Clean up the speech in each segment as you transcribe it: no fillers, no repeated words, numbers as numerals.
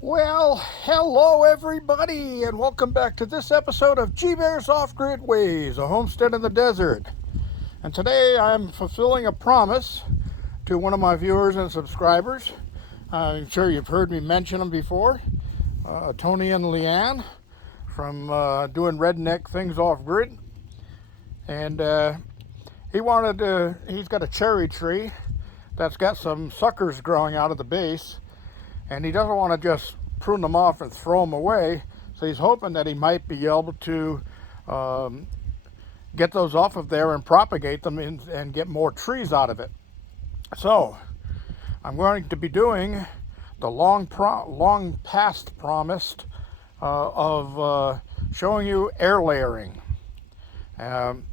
Well, hello everybody, and welcome back to this episode of G-Bear's Off-Grid Ways, a homestead in the desert. And today I'm fulfilling a promise to one of my viewers and subscribers. I'm sure you've heard me mention them before. Tony and Leanne from doing redneck things off-grid. And he's got a cherry tree that's got some suckers growing out of the base, and he doesn't want to just prune them off and throw them away. So he's hoping that he might be able to get those off of there and propagate them and get more trees out of it. So I'm going to be doing the long past promised of showing you air layering. Um,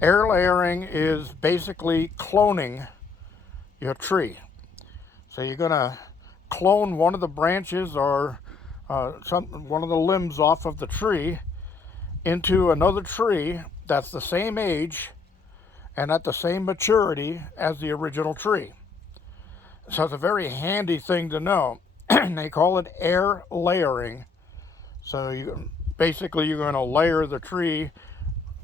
Air layering is basically cloning your tree. So you're going to clone one of the branches or one of the limbs off of the tree into another tree that's the same age and at the same maturity as the original tree. So it's a very handy thing to know. They call it air layering. So basically you're going to layer the tree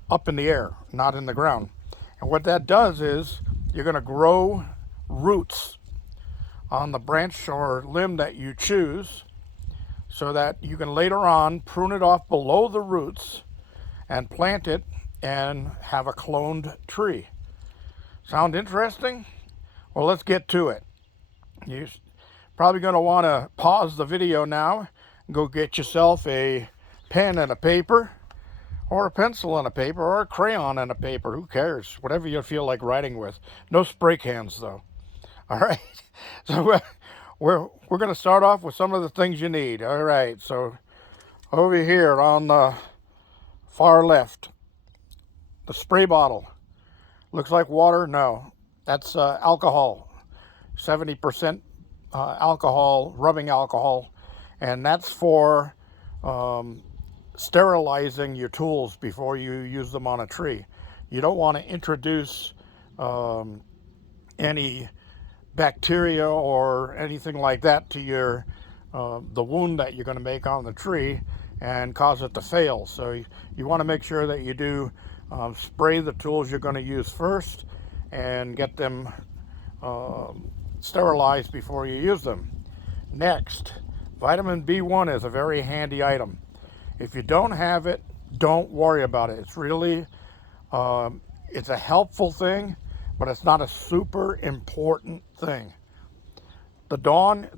up in the air, not in the ground. And what that does is you're going to grow roots on the branch or limb that you choose, so that you can later on prune it off below the roots and plant it and have a cloned tree. Sound interesting? Well, let's get to it. You're probably going to want to pause the video now and go get yourself a pen and a paper, or a pencil and a paper, or a crayon and a paper. Who cares? Whatever you feel like writing with. No spray cans, though. All right. So we're going to start off with some of the things you need. All right. So over here on the far left, the spray bottle. Looks like water. No, that's alcohol. 70% alcohol, rubbing alcohol, and that's for sterilizing your tools before you use them on a tree. You don't want to introduce any bacteria or anything like that to your the wound that you're going to make on the tree and cause it to fail. So you want to make sure that you do spray the tools you're going to use first and get them sterilized before you use them. Next, vitamin B1 is a very handy item. If you don't have it, don't worry about it. It's really, it's a helpful thing, but it's not a super important thing. The Dawn,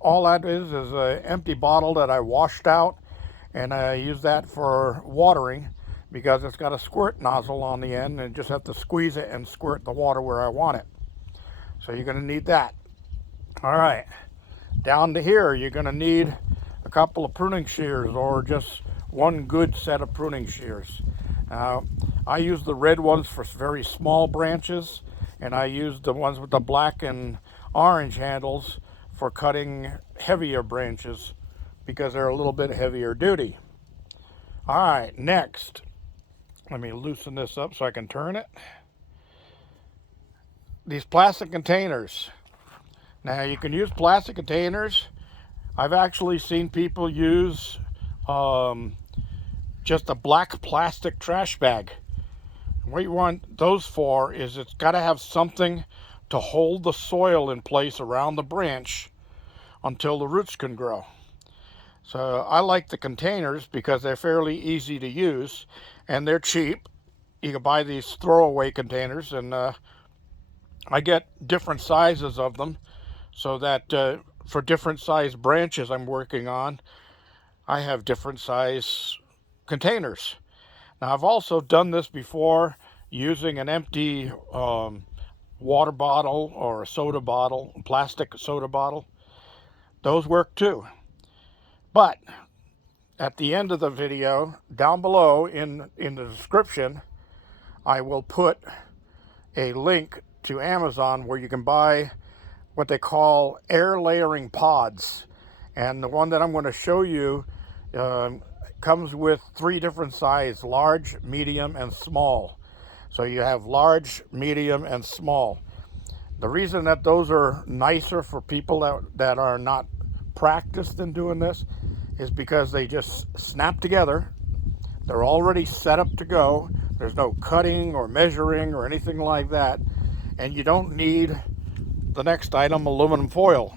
all that is an empty bottle that I washed out, and I use that for watering because it's got a squirt nozzle on the end, and just have to squeeze it and squirt the water where I want it. So you're going to need that. All right, down to here, you're going to need a couple of pruning shears, or just one good set of pruning shears. I use the red ones for very small branches, and I use the ones with the black and orange handles for cutting heavier branches because they're a little bit heavier duty. All right, next, let me loosen this up so I can turn it. These plastic containers. Now you can use plastic containers. I've actually seen people use just a black plastic trash bag. What you want those for is it's got to have something to hold the soil in place around the branch until the roots can grow. So I like the containers because they're fairly easy to use and they're cheap. You can buy these throwaway containers, and I get different sizes of them so that for different size branches I'm working on, I have different size containers. Now I've also done this before using an empty water bottle or a soda bottle, plastic soda bottle. Those work too. But at the end of the video, down below in the description, I will put a link to Amazon where you can buy what they call air layering pods. And the one that I'm going to show you comes with 3 different sizes: large, medium, and small. So you have large, medium, and small. The reason that those are nicer for people that are not practiced in doing this is because they just snap together. They're already set up to go. There's no cutting or measuring or anything like that. And you don't need the next item, aluminum foil.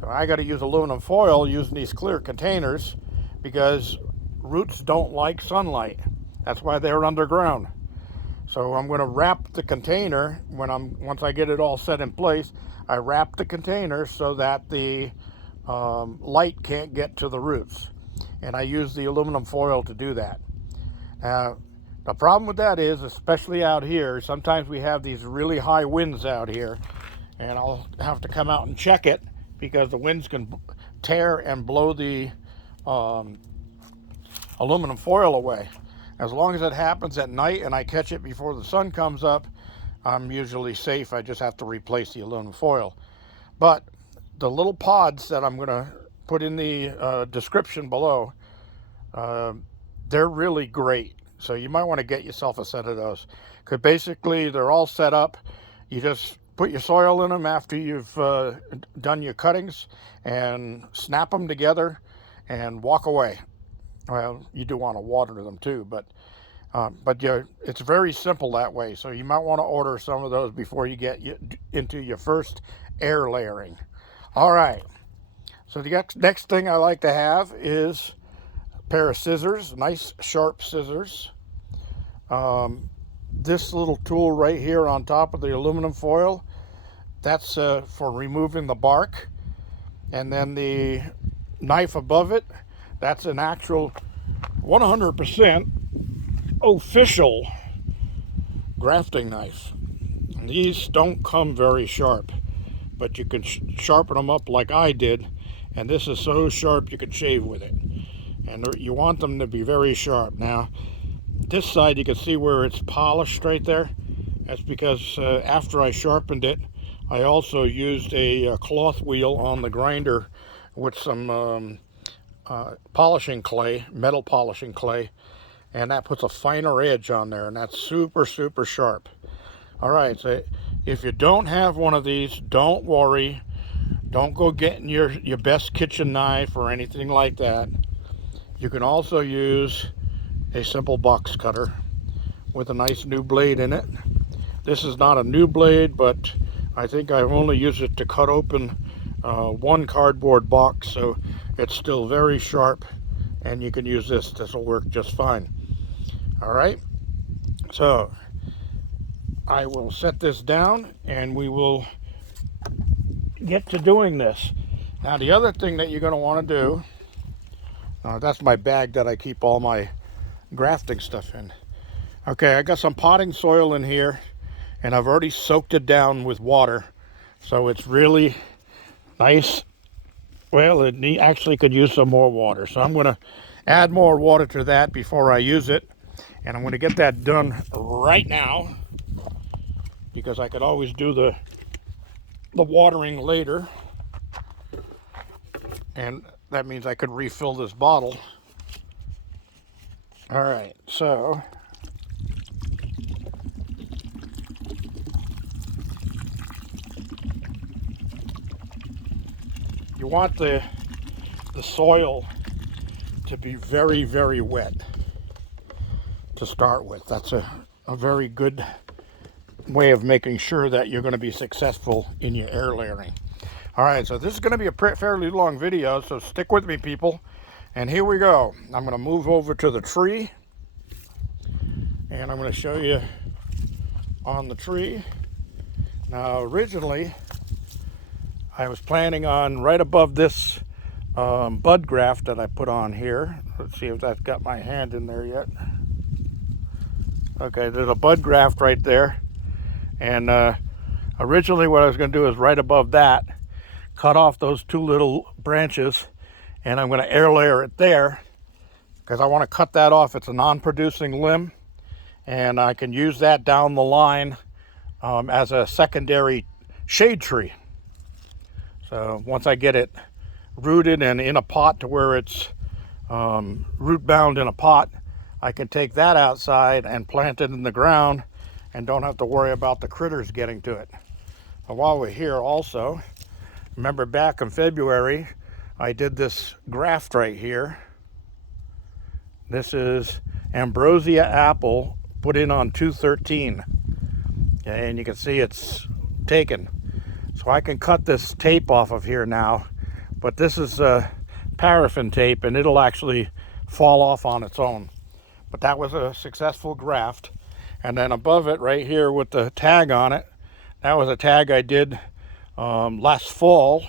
So I got to use aluminum foil using these clear containers because roots don't like sunlight. That's why they're underground. So I'm going to wrap the container once I get it all set in place. I wrap the container so that the light can't get to the roots, and I use the aluminum foil to do that. The problem with that is, especially out here, sometimes we have these really high winds out here, and I'll have to come out and check it because the winds can tear and blow the aluminum foil away. As long as it happens at night and I catch it before the sun comes up, I'm usually safe. I just have to replace the aluminum foil. But the little pods that I'm going to put in the description below, they're really great. So you might want to get yourself a set of those. Because basically they're all set up. You just put your soil in them after you've done your cuttings and snap them together and walk away. Well, you do want to water them too, but it's very simple that way. So you might want to order some of those before you get into your first air layering. All right. So the next thing I like to have is a pair of scissors, nice sharp scissors. This little tool right here on top of the aluminum foil, that's for removing the bark. And then the knife above it, that's an actual 100% official grafting knife. And these don't come very sharp, but you can sharpen them up like I did, and this is so sharp you can shave with it. And you want them to be very sharp. Now, this side you can see where it's polished right there. That's because after I sharpened it, I also used a cloth wheel on the grinder with some polishing clay, metal polishing clay, and that puts a finer edge on there, and that's super sharp. All right, so if you don't have one of these, don't worry. Don't go getting your best kitchen knife or anything like that. You can also use a simple box cutter with a nice new blade in it. This is not a new blade, but I think I've only used it to cut open one cardboard box, so it's still very sharp, and you can use this. This will work just fine. All right, so I will set this down and we will get to doing this. Now, the other thing that you're going to want to do, that's my bag that I keep all my grafting stuff in. Okay, I got some potting soil in here, and I've already soaked it down with water, so it's really nice. Well, it actually could use some more water, so I'm going to add more water to that before I use it, and I'm going to get that done right now because I could always do the watering later, and that means I could refill this bottle. All right, so you want the soil to be very wet to start with. That's a very good way of making sure that you're going to be successful in your air layering. All right, so this is going to be a fairly long video, so stick with me, people. And here we go. I'm going to move over to the tree, and I'm going to show you on the tree. Now, originally, I was planning on right above this bud graft that I put on here. Let's see if I've got my hand in there yet. Okay, there's a bud graft right there. And originally what I was going to do is right above that, cut off those two little branches, and I'm going to air layer it there because I want to cut that off. It's a non-producing limb, and I can use that down the line as a secondary shade tree. So once I get it rooted and in a pot to where it's root bound in a pot, I can take that outside and plant it in the ground and don't have to worry about the critters getting to it. And while we're here also, Remember back in February, I did this graft right here. This is ambrosia apple put in on 213. Okay, and you can see it's taken. So I can cut this tape off of here now, but this is paraffin tape and it'll actually fall off on its own. But that was a successful graft. And then above it right here with the tag on it, that was a tag I did last fall,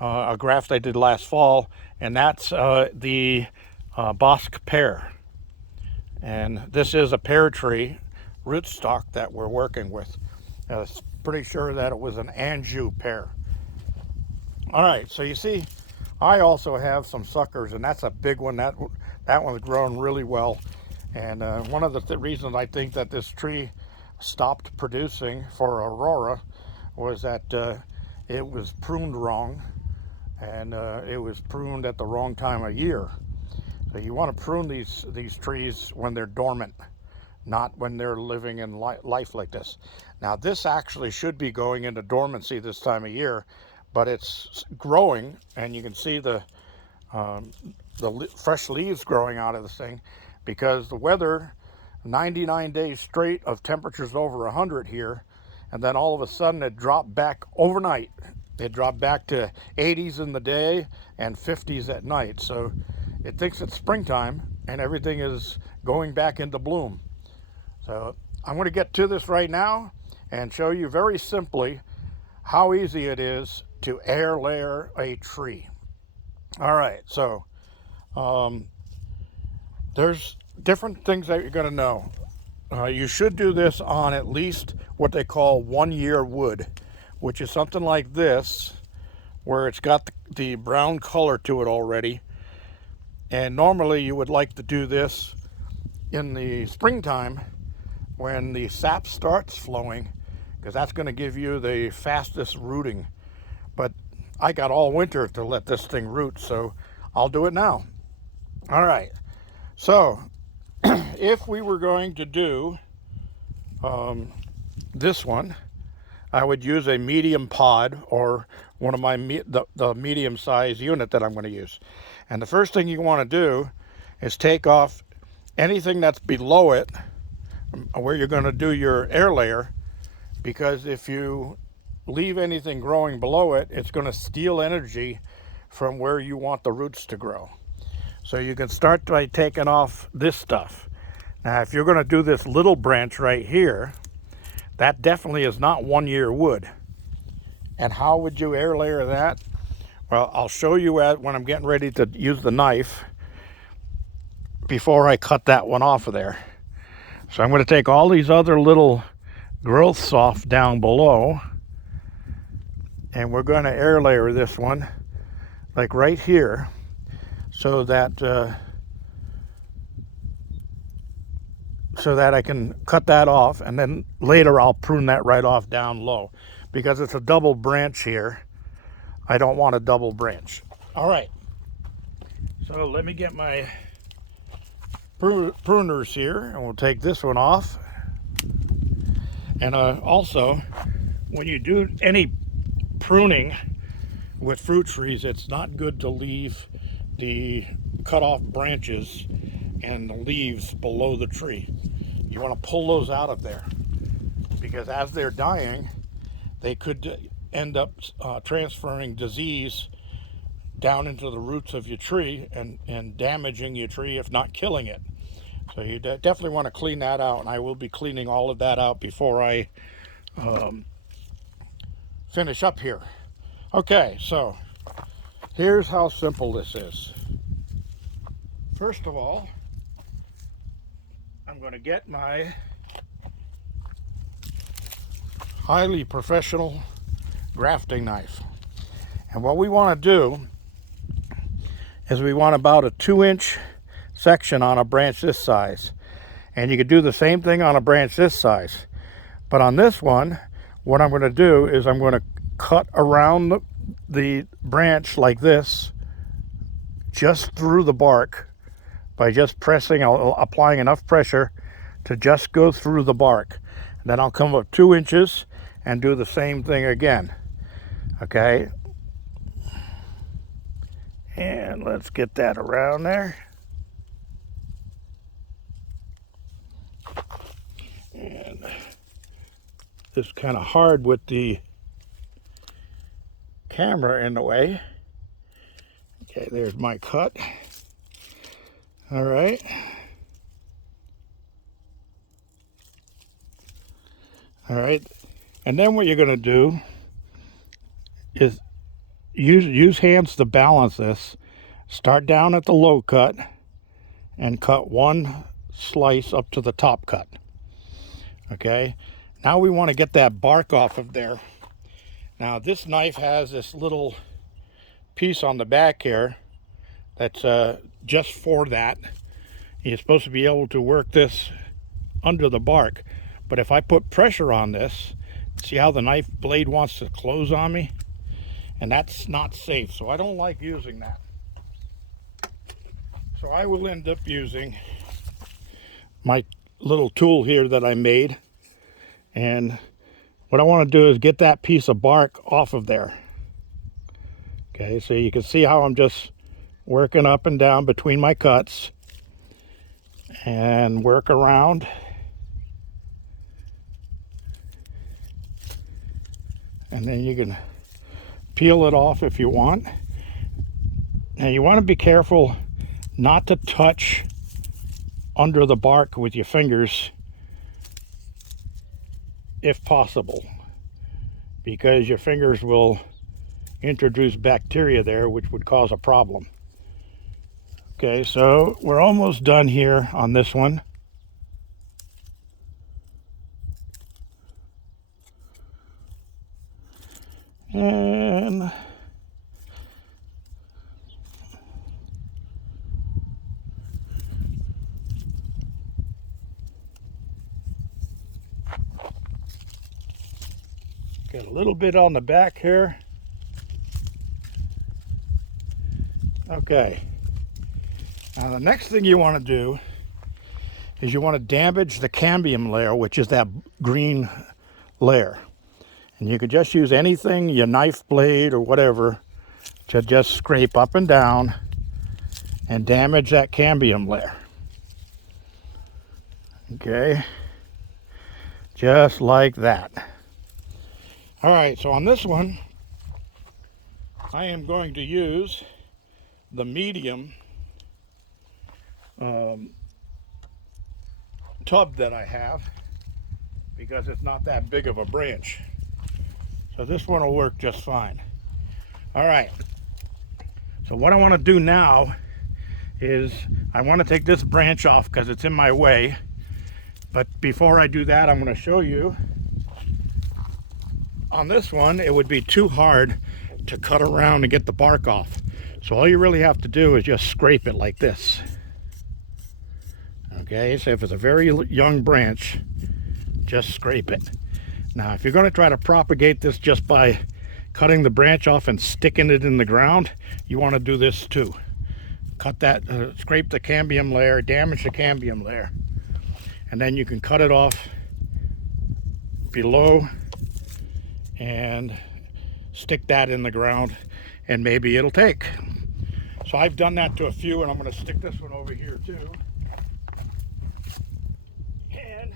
a graft I did last fall, and that's the Bosque pear. And this is a pear tree rootstock that we're working with. Pretty sure that it was an Anjou pear. All right, so you see, I also have some suckers, and that's a big one. That one's grown really well. And one of the reasons I think that this tree stopped producing for Aurora was that it was pruned wrong, and it was pruned at the wrong time of year. So you want to prune these trees when they're dormant, not when they're living in life like this. Now this actually should be going into dormancy this time of year, but it's growing, and you can see the fresh leaves growing out of this thing, because the weather, 99 days straight of temperatures over 100 here, and then all of a sudden it dropped back overnight. It dropped back to 80s in the day and 50s at night. So it thinks it's springtime and everything is going back into bloom. So I'm going to get to this right now and show you very simply how easy it is to air layer a tree. All right, so there's different things that you're going to know. You should do this on at least what they call 1 year wood, which is something like this, where it's got the brown color to it already. And normally you would like to do this in the springtime when the sap starts flowing, because that's going to give you the fastest rooting. But I got all winter to let this thing root, so I'll do it now. All right, so if we were going to do this one, I would use a medium pod, or one of my the medium size unit that I'm going to use. And the first thing you want to do is take off anything that's below it, where you're going to do your air layer, because if you leave anything growing below it, it's going to steal energy from where you want the roots to grow. So you can start by taking off this stuff. Now, if you're going to do this little branch right here, that definitely is not 1 year wood. And how would you air layer that? Well, I'll show you when I'm getting ready to use the knife before I cut that one off of there. So I'm going to take all these other little growths off down below, and we're going to air layer this one, like right here, so that I can cut that off, and then later I'll prune that right off down low, because it's a double branch here. I don't want a double branch. All right, so let me get my pruners here, and we'll take this one off. And also, when you do any pruning with fruit trees, it's not good to leave the cut off branches and the leaves below the tree. You want to pull those out of there, because as they're dying, they could end up transferring disease down into the roots of your tree and damaging your tree, if not killing it. So you definitely want to clean that out, and I will be cleaning all of that out before I finish up here. Okay, so here's how simple this is. First of all, I'm going to get my highly professional grafting knife. And what we want to do is we want about a 2-inch section on a branch this size. And you could do the same thing on a branch this size. But on this one, what I'm going to do is I'm going to cut around the branch like this, just through the bark, by just pressing, applying enough pressure to just go through the bark. And then I'll come up 2 inches and do the same thing again. Okay, And let's get that around there. And it's kind of hard with the camera in the way. Okay, there's my cut. All right. All right. And then what you're going to do is use hands to balance this. Start down at the low cut and cut one slice up to the top cut. Okay. Now we want to get that bark off of there. Now this knife has this little piece on the back here that's just for that. You're supposed to be able to work this under the bark, but if I put pressure on this, see how the knife blade wants to close on me? And that's not safe, so I don't like using that. So I will end up using my little tool here that I made, and what I want to do is get that piece of bark off of there. Okay, so you can see how I'm just working up and down between my cuts and work around. And then you can peel it off if you want. Now you want to be careful not to touch under the bark with your fingers if possible, because your fingers will introduce bacteria there, which would cause a problem. Okay, so we're almost done here on this one. And got a little bit on the back here. Okay. Now the next thing you want to do is you want to damage the cambium layer, which is that green layer. And you can just use anything, your knife blade or whatever, to just scrape up and down and damage that cambium layer. Okay. Just like that. All right, so on this one, I am going to use the medium tub that I have, because it's not that big of a branch. So this one will work just fine. All right, so what I want to do now is I want to take this branch off because it's in my way. But before I do that, I'm going to show you. On this one, it would be too hard to cut around and get the bark off. So all you really have to do is just scrape it like this. Okay, so if it's a very young branch, just scrape it. Now, if you're going to try to propagate this just by cutting the branch off and sticking it in the ground, you want to do this too. Cut that, scrape the cambium layer, damage the cambium layer, and then you can cut it off below and stick that in the ground, and maybe it'll take. So I've done that to a few, and I'm going to stick this one over here too. And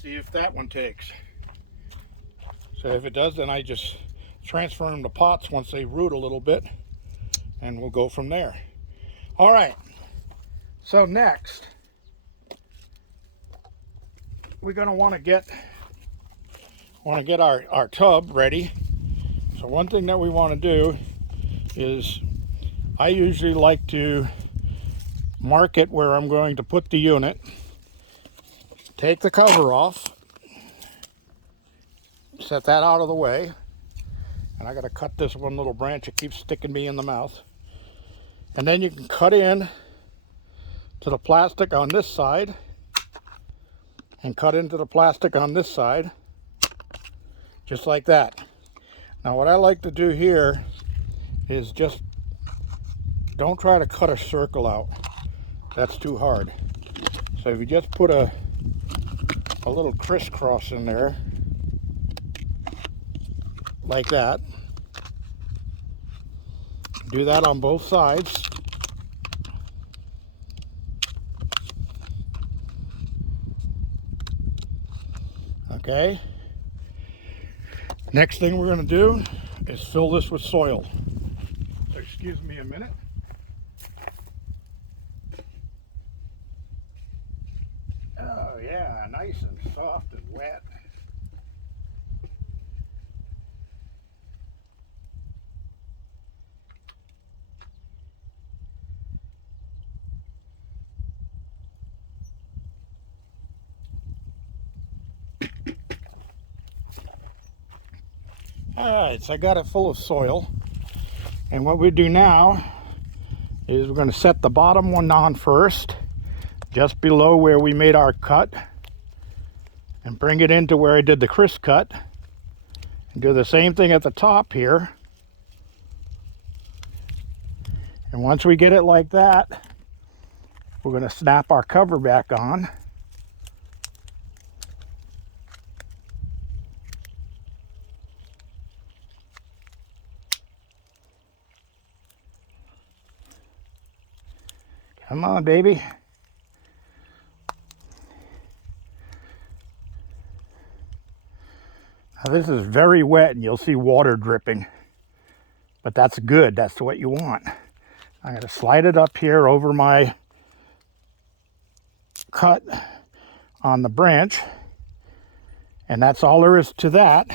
see if that one takes. So if it does, then I just transfer them to pots once they root a little bit, and we'll go from there. All right, so next we're going to want to get our tub ready. So one thing that we want to do is, I usually like to mark it where I'm going to put the unit, take the cover off, set that out of the way, and I got to cut this one little branch. It keeps sticking me in the mouth. And then you can cut in to the plastic on this side and cut into the plastic on this side, just like that. Now what I like to do here is just don't try to cut a circle out. That's too hard. So if you just put a little crisscross in there, like that, Do that on both sides. Okay. Next thing we're going to do is fill this with soil. Excuse me a minute. Oh yeah, nice and soft and wet. Alright, so I got it full of soil. And what we do now is we're going to set the bottom one on first, just below where we made our cut, and bring it into where I did the crisp cut. And do the same thing at the top here. And once we get it like that, we're going to snap our cover back on. Come on, baby. Now this is very wet and you'll see water dripping, but that's good. That's what you want. I'm going to slide it up here over my cut on the branch, and that's all there is to that.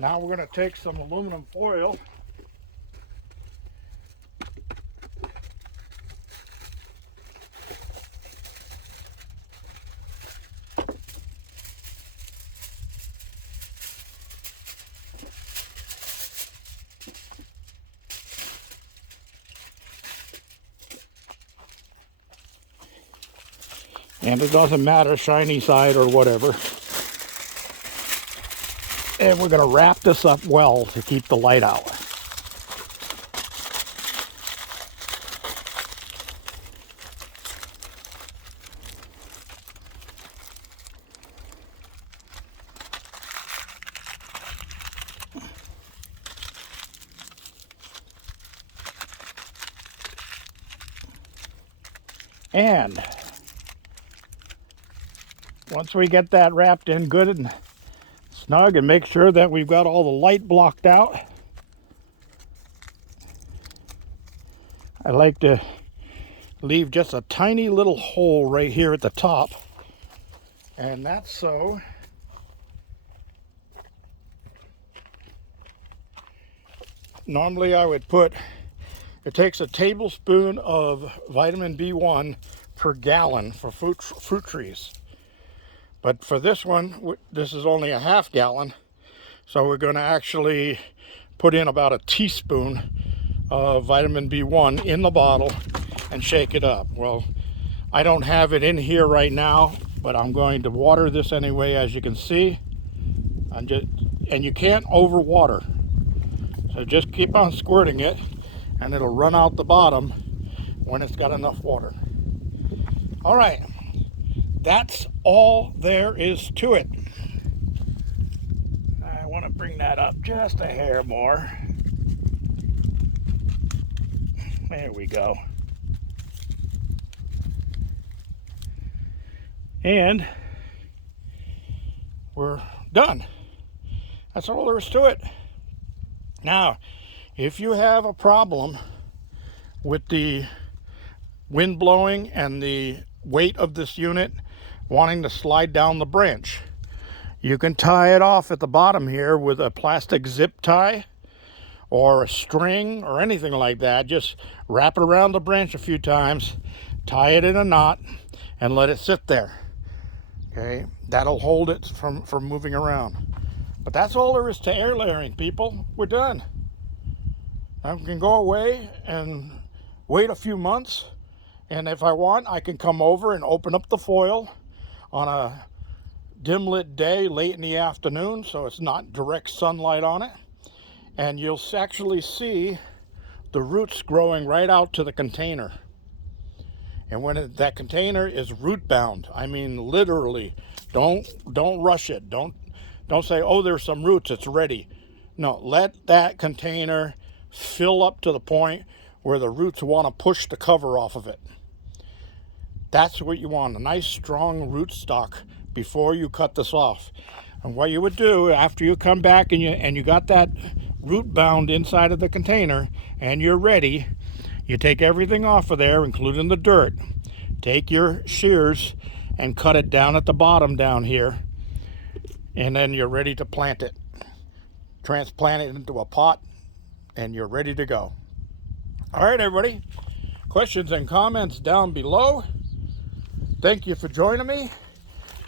Now we're going to take some aluminum foil and it doesn't matter, shiny side or whatever. And we're going to wrap this up well to keep the light out. And once we get that wrapped in good and snug and make sure that we've got all the light blocked out, I like to leave just a tiny little hole right here at the top, and that's so normally I would put, it takes a tablespoon of vitamin B1 per gallon for fruit trees. But for this one, this is only a half gallon. So we're going to actually put in about a teaspoon of vitamin B1 in the bottle and shake it up. Well, I don't have it in here right now, but I'm going to water this anyway, as you can see. And you can't over water. So just keep on squirting it, and it'll run out the bottom when it's got enough water. All right, that's all there is to it. I want to bring that up just a hair more. There we go. And we're done. That's all there is to it. Now, if you have a problem with the wind blowing and the weight of this unit wanting to slide down the branch, you can tie it off at the bottom here with a plastic zip tie or a string or anything like that. Just wrap it around the branch a few times, tie it in a knot, and let it sit there. Okay, that'll hold it from moving around. But that's all there is to air layering, people. We're done. I can go away and wait a few months, and if I want, I can come over and open up the foil on a dim lit day late in the afternoon, so it's not direct sunlight on it, and you'll actually see the roots growing right out to the container. And when that container is root bound, I mean literally, don't rush it. Don't say, oh, there's some roots, it's ready. No, let that container fill up to the point where the roots want to push the cover off of it. That's what you want, a nice strong rootstock before you cut this off. And what you would do after you come back and you got that root bound inside of the container and you're ready, you take everything off of there, including the dirt. Take your shears and cut it down at the bottom down here, and then you're ready to plant it. Transplant it into a pot and you're ready to go. All right, everybody, questions and comments down below. Thank you for joining me.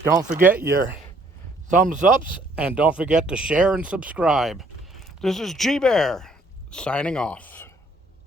Don't forget your thumbs ups and don't forget to share and subscribe. This is G Bear signing off.